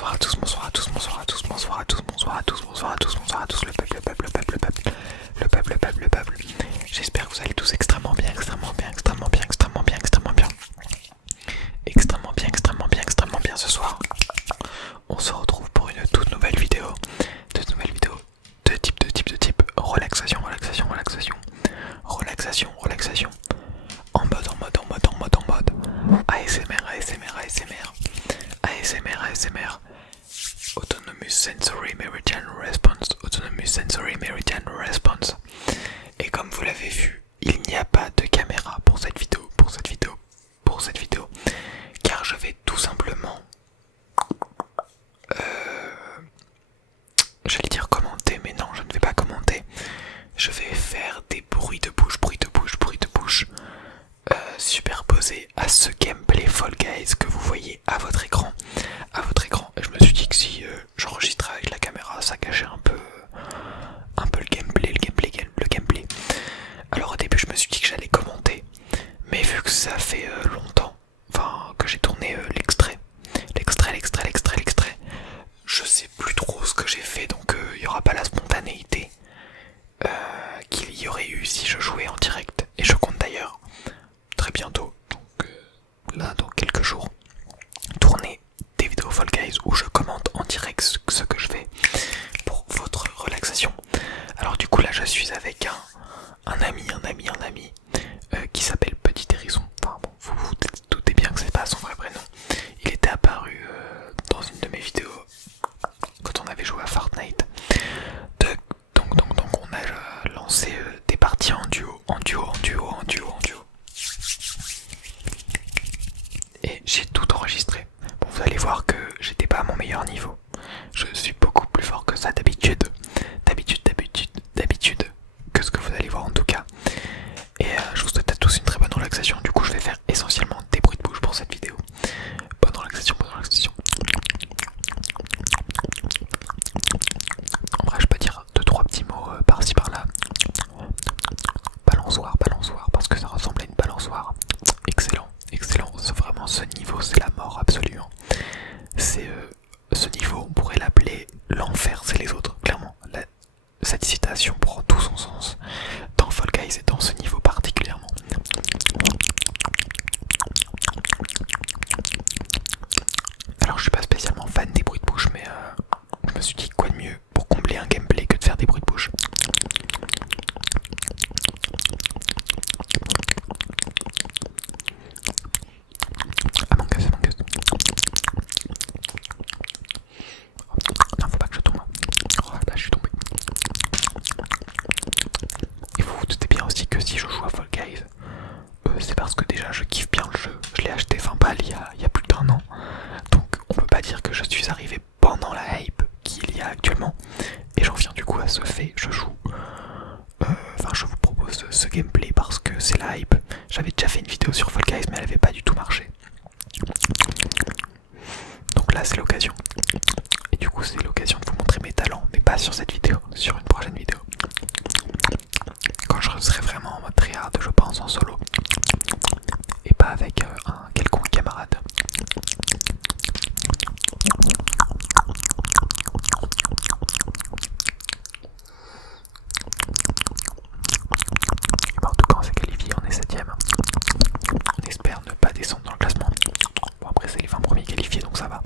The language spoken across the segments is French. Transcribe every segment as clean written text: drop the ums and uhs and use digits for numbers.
bonsoir à tous, bonsoir à tous, bonsoir à tous, bonsoir à tous, bonsoir à tous, bonsoir à tous, bonsoir à tous, le peuple, le peuple, le peuple, le peuple, le peuple, le peuple, le peuple. J'espère que vous allez tous extrêmement bien, extrêmement bien, extrêmement bien, extrêmement bien, extrêmement bien, extrêmement bien, extrêmement bien, extrêmement bien ce soir. On se retrouve pour une toute nouvelle vidéo, de type relaxation, relaxation, relaxation, relaxation, relaxation, en mode, en mode, en mode, en mode, en mode, ASMR, ASMR, ASMR, ASMR, ASMR, Autonomous Sensory Meridian Response, Autonomous Sensory Meridian Response. Et comme vous l'avez vu, il n'y a pas de caméra pour cette vidéo, car je vais tout simplement, j'allais dire commenter, mais non, je ne vais pas commenter. Je vais faire des bruits de bouche, superposés à ce gameplay Fall Guys que vous voyez à votre écran. Et je me suis dit que si j'enregistrais avec la caméra, ça cachait un peu le gameplay. Alors au début, je me suis dit que j'allais commenter, mais vu que ça fait longtemps, enfin que j'ai tourné l'extrait, je sais plus trop ce que j'ai fait, donc il n'y aura pas la spontanéité qu'il y aurait eu si je jouais en direct. Et je compte d'ailleurs très bientôt, donc là dans quelques jours, tourner des vidéos Fall Guys où je commente en direct ce que je fais pour votre relaxation. Alors du coup là je suis avec un ami qui s'appelle Petit Hérisson. Enfin bon, vous vous doutez bien que c'est pas son vrai prénom. Il était apparu dans une de mes vidéos quand on avait joué à Fortnite. Donc on a lancé des parties en duo. Et j'ai tout enregistré. Bon, vous allez voir que j'étais pas à mon meilleur niveau. Je suis beaucoup plus fort que ça d'habitude, que ce que vous allez voir en tout cas. Et je vous souhaite à tous une très bonne relaxation. Du coup je vais faire essentiellement des bruits de bouche pour cette vidéo. Bonne relaxation, bonne relaxation. En vrai je peux dire 2-3 petits mots par-ci par-là. Balançoire, parce que ça ressemble à une balançoire. Excellent. Vraiment ce niveau c'est la mort absolument. C'est ce niveau, on pourrait l'appeler l'enfer, c'est les autres, clairement. Cette citation prend tout son sens dans Fall Guys et dans ce niveau particulièrement. Alors je suis pas spécialement fan des bruits de bouche, mais je me suis dit quoi de mieux pour combler un gameplay que de faire des bruits de bouche. Among Us. Non, faut pas que je tombe. Oh là, je suis tombé. Et vous vous doutez bien aussi que si je joue à Fall Guys, c'est parce que déjà je kiffe bien le jeu. Je l'ai acheté fin balle il y a plus d'1 an. Donc on peut pas dire que je suis arrivé pendant la hype qu'il y a actuellement. Et j'en viens du coup à ce fait, je joue. Je vous propose ce gameplay parce que c'est la hype. J'avais déjà fait une vidéo sur Fall Guys mais elle avait pas du tout marché. Donc là c'est l'occasion. Et du coup c'est l'occasion de vous montrer mes talents, mais pas sur cette vidéo, sur une prochaine vidéo. Quand je serai vraiment en mode tryhard, je pense en solo. Et pas avec un quelconque camarade. Et en tout cas on s'est qualifié, on est 7ème. On espère ne pas descendre dans le classement. Bon après c'est les 20 premiers qualifiés donc ça va.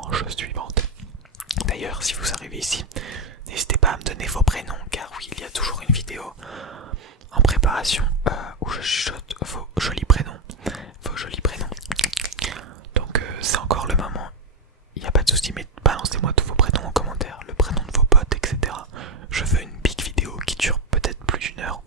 Manche suivante. D'ailleurs, si vous arrivez ici, n'hésitez pas à me donner vos prénoms, car oui, il y a toujours une vidéo en préparation où je chuchote vos jolis prénoms. Donc c'est encore le moment. Il n'y a pas de souci, mais balancez-moi tous vos prénoms en commentaire, le prénom de vos potes, etc. Je veux une big vidéo qui dure peut-être plus d'1 heure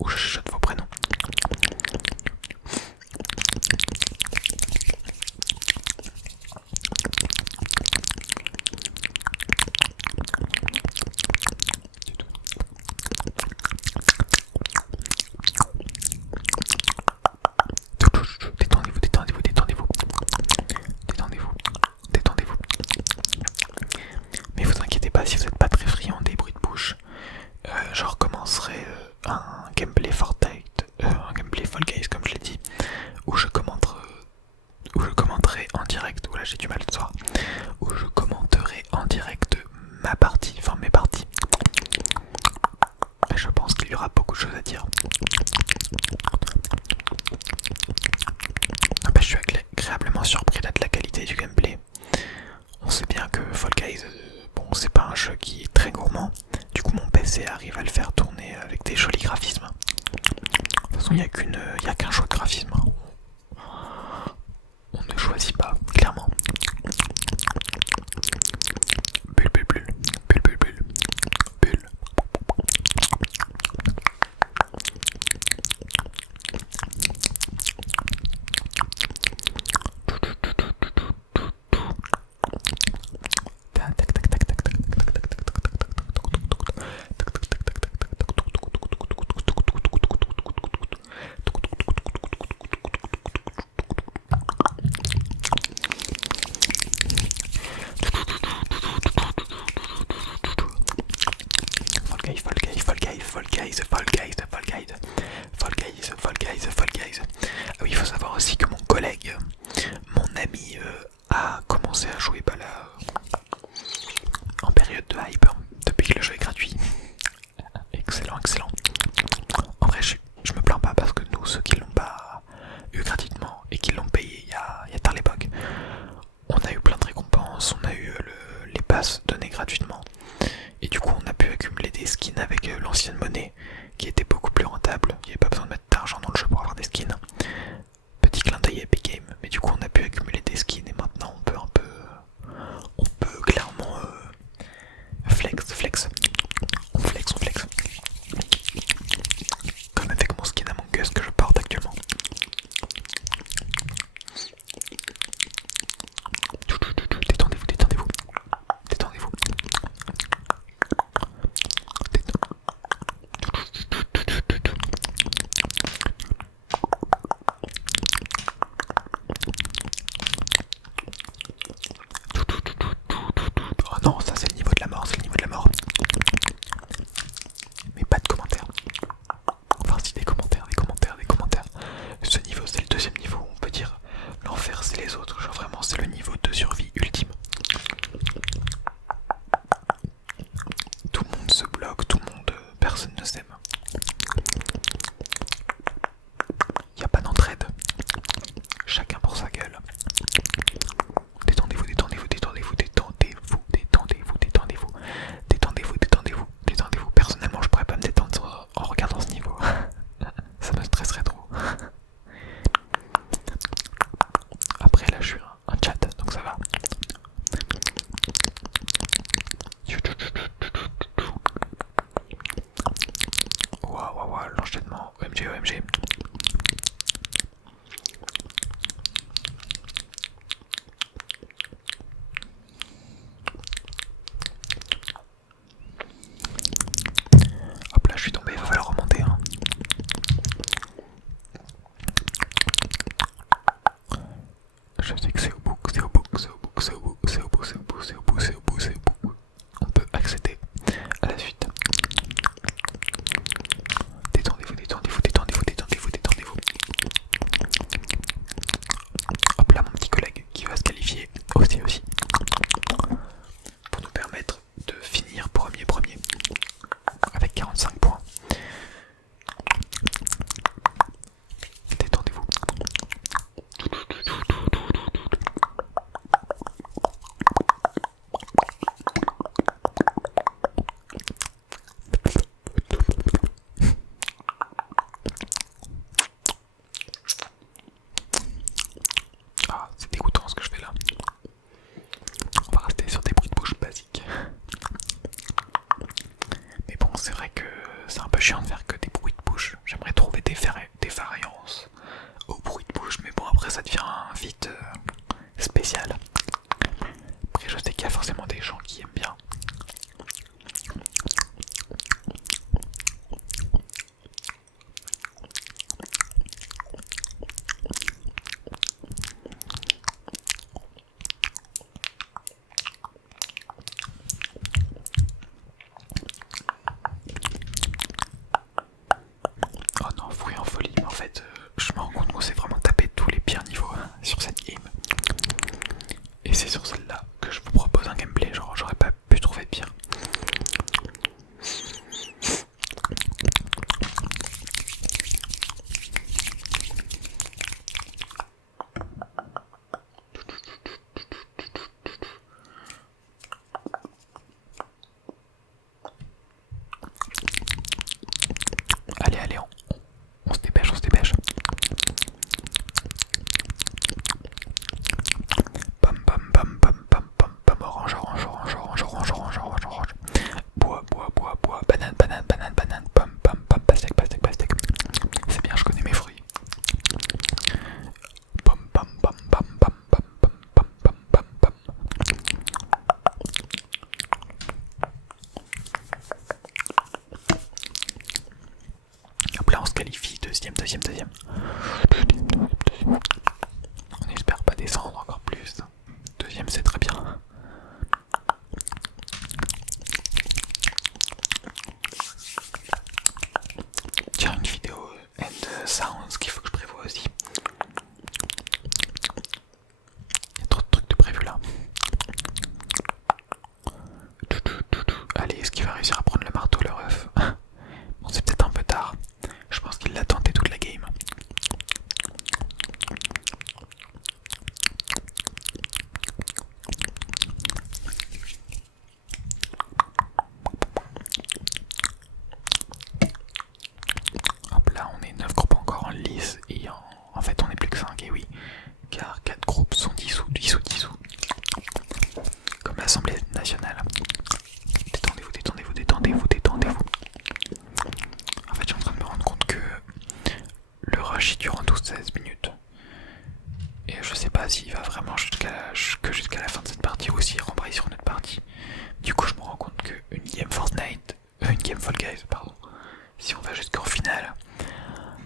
PC arrive à le faire tourner avec des jolis graphismes. De toute façon, il n'y a qu'un choix de graphisme. On ne choisit pas, clairement. Bulle, bulle, bulle, bulle, bulle, bulle, bulle. Fall Guys. Ah oui, il faut savoir aussi que mon collègue, mon ami, a commencé à jouer là, en période de hype, depuis que le jeu est gratuit. Excellent, excellent. En vrai, je me plains pas parce que nous, ceux qui l'ont pas eu gratuitement et qui l'ont payé il y a tard l'époque, on a eu plein de récompenses, on a eu les passes données gratuitement. Et du coup, on a pu accumuler des skins avec l'ancienne monnaie qui était beaucoup plus rentable. Il n'y avait pas besoin de mettre d'argent dans le jeu pour avoir des skins. Petit clin d'œil à Epic Games. Mais du coup, on a pu accumuler des skins et maintenant on peut on peut clairement flex. On flex. Comme avec mon skin Among Us que je porte actuellement. Détendez-vous. Oh non, ça c'est le niveau de la mort, Mais pas de commentaires. Enfin si, des commentaires. Ce niveau c'est le deuxième niveau, on peut dire l'enfer c'est les autres, genre vraiment c'est le niveau de survie ultime. Tout le monde se bloque, personne ne s'aime. Y a pas d'entraide. Chacun pour sa gueule. Détendez-vous. Personnellement, je pourrais pas me détendre en regardant ce niveau. Ça me stresserait trop. Après, là, je suis un chat, donc ça va. Waouh, l'enchaînement. OMG. Hop là, je suis tombé, il va falloir remonter. Hein. Je sais que c'est au bout. On peut accéder à la suite. Détendez-vous. Hop là, mon petit collègue qui va se qualifier aussi. Pour nous permettre de finir premier. Avec 45 points. Détendez-vous. Ah, c'est dégoûtant ce que je fais là. On va rester sur des bruits de bouche basiques. Mais bon, c'est vrai que c'est un peu chiant de faire que des bruits de bouche. J'aimerais trouver des variances au bruit de bouche, mais bon, après ça devient vite spécial. Après, je sais qu'il y a forcément des gens qui aiment bien. Oh non, fruit en folie, mais en fait, je me rends compte qu'on s'est vraiment tapé tous les pires niveaux sur cette game. Et c'est sur celle-là que je vous propose un gameplay, genre j'aurais pas pu deuxième. On espère pas descendre encore plus. Deuxième, c'est très bien. Tiens, une vidéo end sounds qu'il faut que je prévoie aussi. Il y a trop de trucs de prévu là. Allez, est-ce qu'il va réussir à prendre le marteau, le ref? Bon, c'est peut-être un peu tard. Je pense qu'il l'a tenté toute la game. Hop là, on est 9 groupes encore en lice et en fait on est plus que 5, et oui, car 4 groupes sont dissous. Comme l'Assemblée nationale. Détendez-vous. En fait, je suis en train de me rendre compte que le rush il dure en 12-16 minutes. Et je sais pas s'il va vraiment jusqu'à la fin de cette partie ou s'il rembraye sur notre partie. Du coup, je me rends compte qu'une game Fortnite, une game Fall Guys, pardon, si on va jusqu'en finale,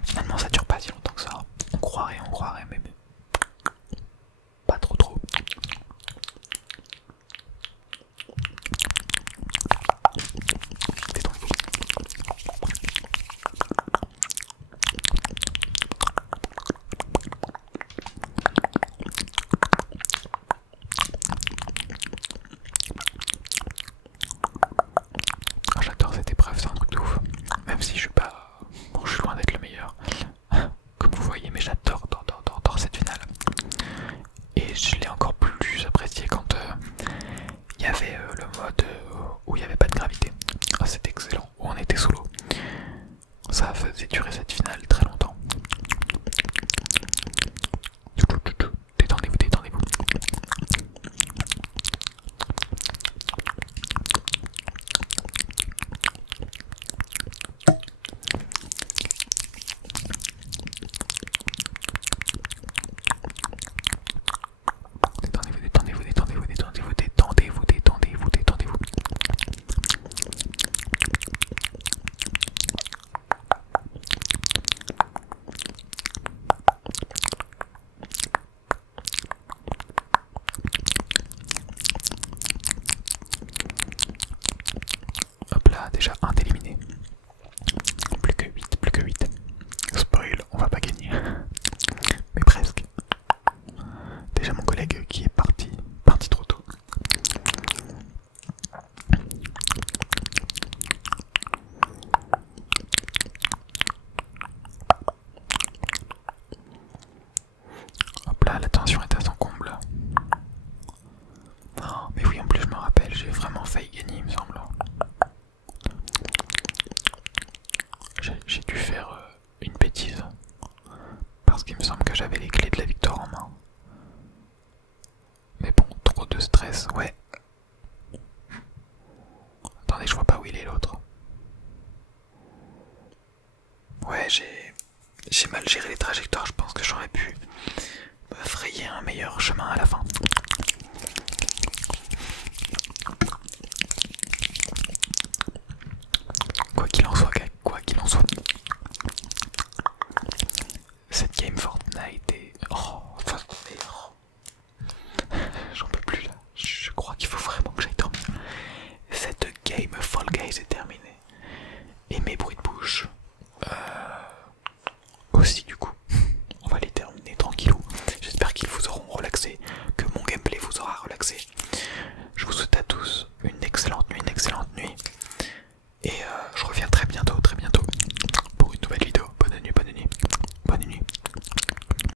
finalement ça dure pas si longtemps que ça. On croirait, mais pas trop. Détendez-vous. Oh, j'adore cette épreuve, c'est un truc de ouf. Même si je suis pas... Bon, je suis loin d'être le meilleur. Comme vous voyez, mais j'adore cette finale. Et je l'ai encore plus apprécié quand il y avait le mode où il n'y avait pas de gravité. Ah, c'était excellent, où on était sous l'eau. Ça faisait durer cette finale très longtemps. Détendez-vous. Détendez-vous. Hop là, déjà un